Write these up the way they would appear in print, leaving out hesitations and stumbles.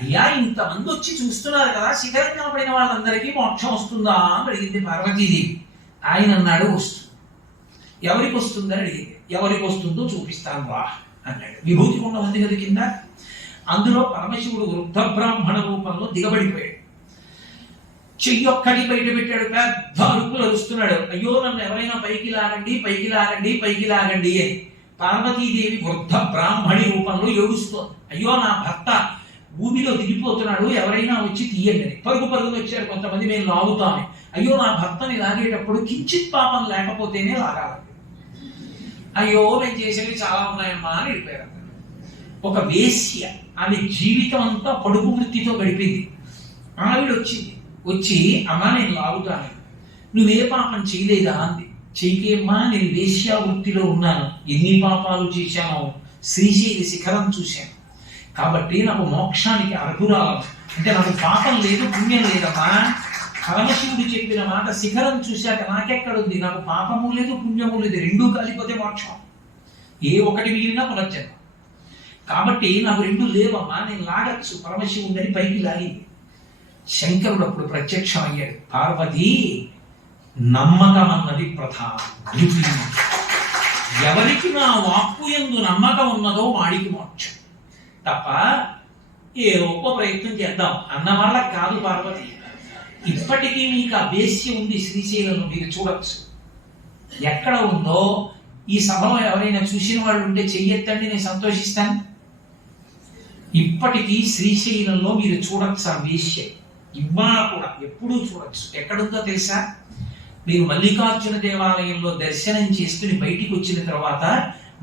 అయ్యా ఇంతమంది వచ్చి చూస్తున్నారు కదా, శిఖరం కనపడిన వాళ్ళందరికీ మోక్షం వస్తుందా అని అడిగింది పార్వతీదేవి. ఆయన అన్నాడు వస్తుంది. ఎవరికి వస్తుందని అడిగింది. ఎవరికి వస్తుందో చూపిస్తాను రా అన్నాడు. విభూతి కుండ ఉంది కదా కింద, అందులో పరమశివుడు వృద్ధ బ్రాహ్మణ రూపంలో దిగబడిపోయాడు. చెయ్యొక్కడి బయట పెట్టాడు, పెద్ద అరుపులు అరుస్తున్నాడు. అయ్యో నన్ను ఎవరైనా పైకి లాగండి, పైకి లాగండి, పైకి లాగండి అని. పార్వతీదేవి వృద్ధ బ్రాహ్మణి రూపంలో ఏడుస్తోంది. అయ్యో నా భర్త భూమిలో దిగిపోతున్నాడు, ఎవరైనా వచ్చి తీయండి. పరుగు పరుగులు వచ్చారు కొంతమంది, మేము లాగుతామని. అయ్యో నా భర్తని లాగేటప్పుడు కించిత్ పాపం లేకపోతేనే లాగాలి. అయ్యో నేను చేసేవి చాలా ఉన్నాయమ్మా అని వెళ్ళిపోయారు. ఒక వేశ్య, ఆమె జీవితం అంతా పడుపు వృత్తితో గడిపింది. ఆవిడ వచ్చింది, వచ్చి అమ్మా నేను లాగుతాను, నువ్వే పాపం చేయలేదా అంది. చెయ్యేమ్మా, నేను వేశ్యా వృత్తిలో ఉన్నాను, ఎన్ని పాపాలు చేశానో శ్రీశైలి శిఖరం చూశాను, కాబట్టి నాకు మోక్షానికి అర్హురాలను. అంటే నాకు పాపం లేదు, పుణ్యం లేదమ్మా. పరమశివుడు చెప్పిన మాట శిఖరం చూశాక నాకెక్కడుంది, నాకు పాపము లేదు, పుణ్యము లేదు, రెండూ కలిపోతే మోక్షం. ఏ ఒకటి మిగిలినా పునర్జన్మ. కాబట్టి నాకు రెండు లేవమ్మా, నేను లాగచ్చు పరమశివుడని పైకి లాగింది. శంకరుడు అప్పుడు ప్రత్యక్షం అయ్యాడు. పార్వతి, నమ్మకం అన్నది ప్రధానం. ఎవరికి నా వాక్కు యందు నమ్మకం ఉన్నదో వాడికి మోక్షం తప్ప ఏ గొప్ప ప్రయత్నం చేద్దాం అన్న వాళ్ళకి కాదు పార్వతి. ఇప్పటికీ మీకు ఆ వేశ్య ఉంది శ్రీశైలంలో, మీరు చూడొచ్చు. ఎక్కడ ఉందో ఈ సభలో ఎవరైనా చూసిన వాళ్ళు ఉంటే చెయ్యెత్తండి, నేను సంతోషిస్తాను. ఇప్పటికీ శ్రీశైలంలో మీరు చూడొచ్చు ఆ వేశ్య. ఇవ్వా కూడా ఎప్పుడూ చూడొచ్చు. ఎక్కడుందో తెలుసా? మీరు మల్లికార్జున దేవాలయంలో దర్శనం చేసుకుని బయటికి వచ్చిన తర్వాత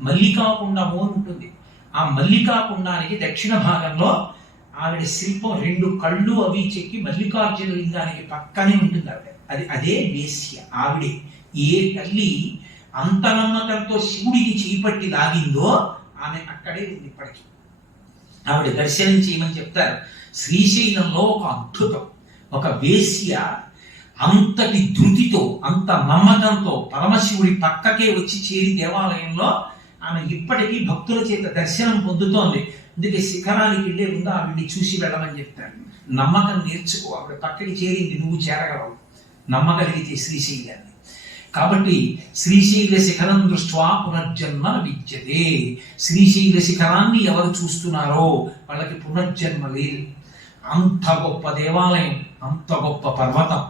మల్లికాకుండము అని ఉంటుంది. ఆ మల్లికాకుండానికి దక్షిణ భాగంలో ఆవిడ శిల్పం, రెండు కళ్ళు అవి చెక్కి మల్లికార్జున లింగానికి పక్కనే ఉంటుంది ఆవిడ. అదే వేశ్య. ఆవిడే ఏ తల్లి అంత నమ్మకంతో శివుడికి చేపట్టి లాగిందో ఆమె అక్కడే ఉంది ఇప్పటికీ. ఆవిడ దర్శనం చేయమని చెప్తారు. శ్రీశైలంలో ఒక అద్భుతం, ఒక వేశ్య అంతటి ధృతితో, అంత నమ్మకంతో పరమశివుడి పక్కకే వచ్చి చేరి దేవాలయంలో ఆమె ఇప్పటికీ భక్తుల చేత దర్శనం పొందుతోంది. అందుకే శిఖరానికి వెళ్ళే ముందు ఆవిడ్ని చూసి వెళ్ళమని చెప్తాడు. నమ్మకం నేర్చుకో, ఆవిడ పక్కకి చేరింది, నువ్వు చేరగలవు నమ్మగలిగితే శ్రీశైలాన్ని. కాబట్టి శ్రీశైల శిఖరం దృష్ట్యా పునర్జన్మ విద్యతే. శ్రీశైల శిఖరాన్ని ఎవరు చూస్తున్నారో వాళ్ళకి పునర్జన్మ లేదు. అంత గొప్ప దేవాలయం, అంత గొప్ప పర్వతం.